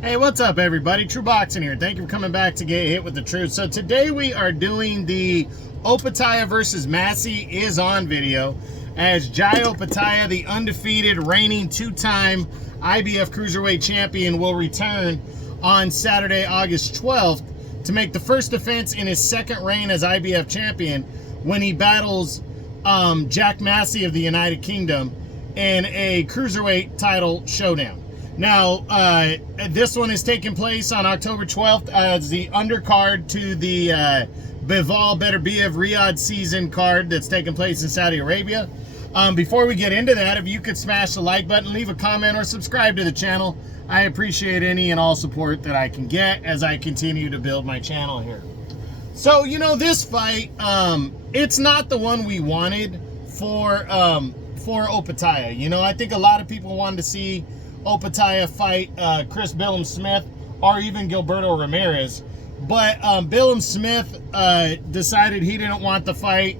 Hey, what's up, everybody? True Boxing here. Thank you for coming back to Get Hit with the Truth. So today we are doing the Opetaia versus Massey Is On video, as Jai Opetaia, the undefeated reigning two-time IBF Cruiserweight champion, will return on Saturday, August 12th to make the first defense in his second reign as IBF champion when he battles Jack Massey of the United Kingdom in a Cruiserweight title showdown. Now, this one is taking place on October 12th as the undercard to the Bival Better Biev Riyadh season card that's taking place in Saudi Arabia. Before we get into that, if you could smash the like button, leave a comment, or subscribe to the channel, I appreciate any and all support that I can get as I continue to build my channel here. So, you know, this fight, it's not the one we wanted for Opetaia. You know, I think a lot of people wanted to see Opetaia fight Chris Billum-Smith or even Gilberto Ramirez, but Billum-Smith decided he didn't want the fight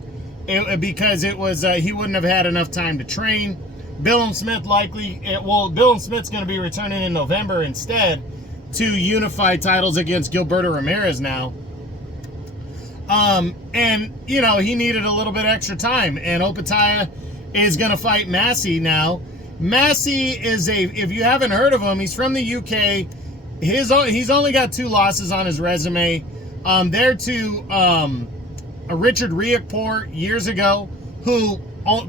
because it was he wouldn't have had enough time to train. Billum-Smith Billum-Smith's going to be returning in November instead to unify titles against Gilberto Ramirez now. And you know, he needed a little bit extra time, and Opetaia is going to fight Massey now. Massey is if you haven't heard of him, he's from the UK. He's only got 2 losses on his resume. They're to Richard Riakporhe years ago, who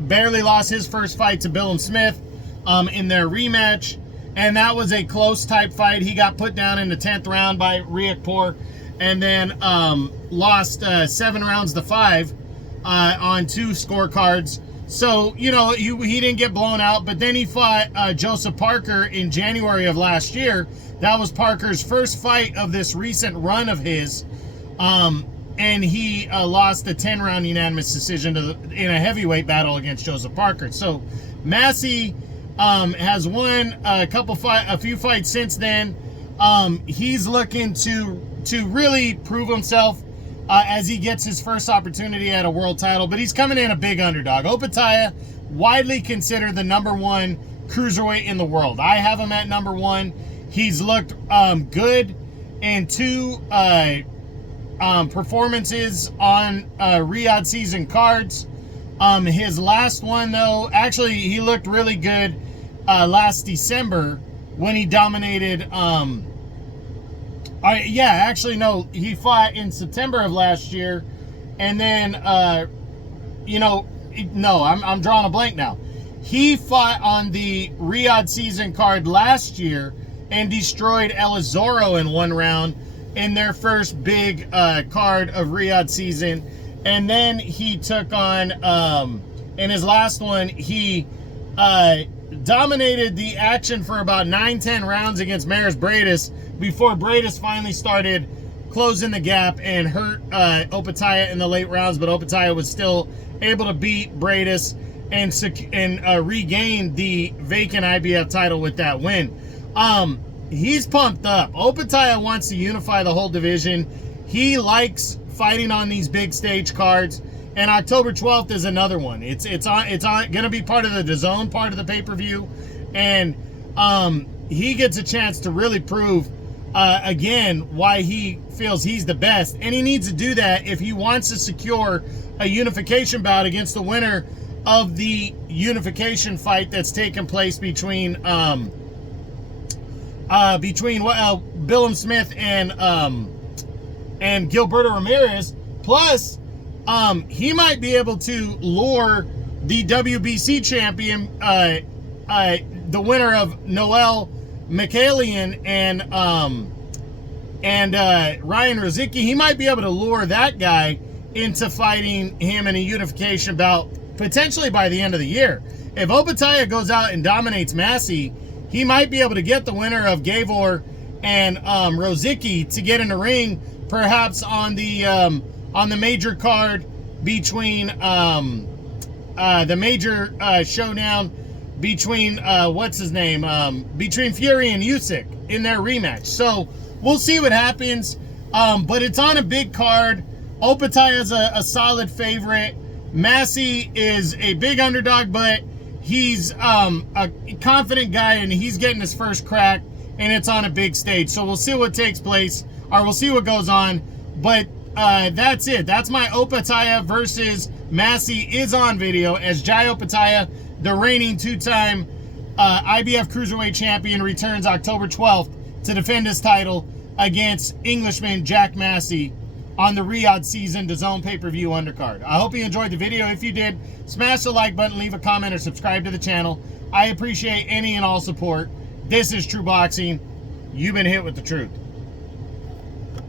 barely lost his first fight to Billum-Smith in their rematch. And that was a close type fight. He got put down in the 10th round by Riakporhe, and then lost 7 rounds to 5 on 2 scorecards. So, you know, he didn't get blown out, but then he fought Joseph Parker in January of last year. That was Parker's first fight of this recent run of his, and he lost a 10-round unanimous decision in a heavyweight battle against Joseph Parker. So, Massey has won a few fights since then. He's looking to really prove himself as he gets his first opportunity at a world title, but he's coming in a big underdog. Opetaia, widely considered the #1 cruiserweight in the world. I have him at #1. He's looked good in 2 performances on Riyadh season cards. His last one, though, actually he looked really good last December when he dominated he fought in September of last year, and then I'm drawing a blank now. He fought on the Riyadh season card last year and destroyed Elizoro in 1 round in their first big card of Riyadh season. And then he took on in his last one, he dominated the action for about 9-10 rounds against Maris Briedis before Briedis finally started closing the gap and hurt Opetaia in the late rounds, but Opetaia was still able to beat Briedis and regain the vacant IBF title with that win. He's pumped up. Opetaia wants to unify the whole division. He likes fighting on these big stage cards. And October 12th is another one. It's going to be part of the DAZN part of the pay-per-view, and he gets a chance to really prove again why he feels he's the best, and he needs to do that if he wants to secure a unification bout against the winner of the unification fight that's taking place between Billum-Smith and Gilberto Ramirez. Plus, he might be able to lure the WBC champion, the winner of Noel Mikhailian and Ryan Rozicki. He might be able to lure that guy into fighting him in a unification bout potentially by the end of the year. If Opetaia goes out and dominates Massey, he might be able to get the winner of Gavor and Rozicki to get in the ring, perhaps on the major card between the major showdown between between Fury and Usyk in their rematch. So we'll see what happens, but it's on a big card. Opetaia is a solid favorite. Massey is a big underdog, but he's a confident guy, and he's getting his first crack and it's on a big stage. So we'll see what takes place, or we'll see what goes on. But that's it. That's my Opetaia versus Massey Is On video, as Jai Opetaia, the reigning two-time IBF Cruiserweight champion, returns October 12th to defend his title against Englishman Jack Massey on the Riyadh season DAZN pay-per-view undercard. I hope you enjoyed the video. If you did, smash the like button, leave a comment, or subscribe to the channel. I appreciate any and all support. This is True Boxing. You've been hit with the truth.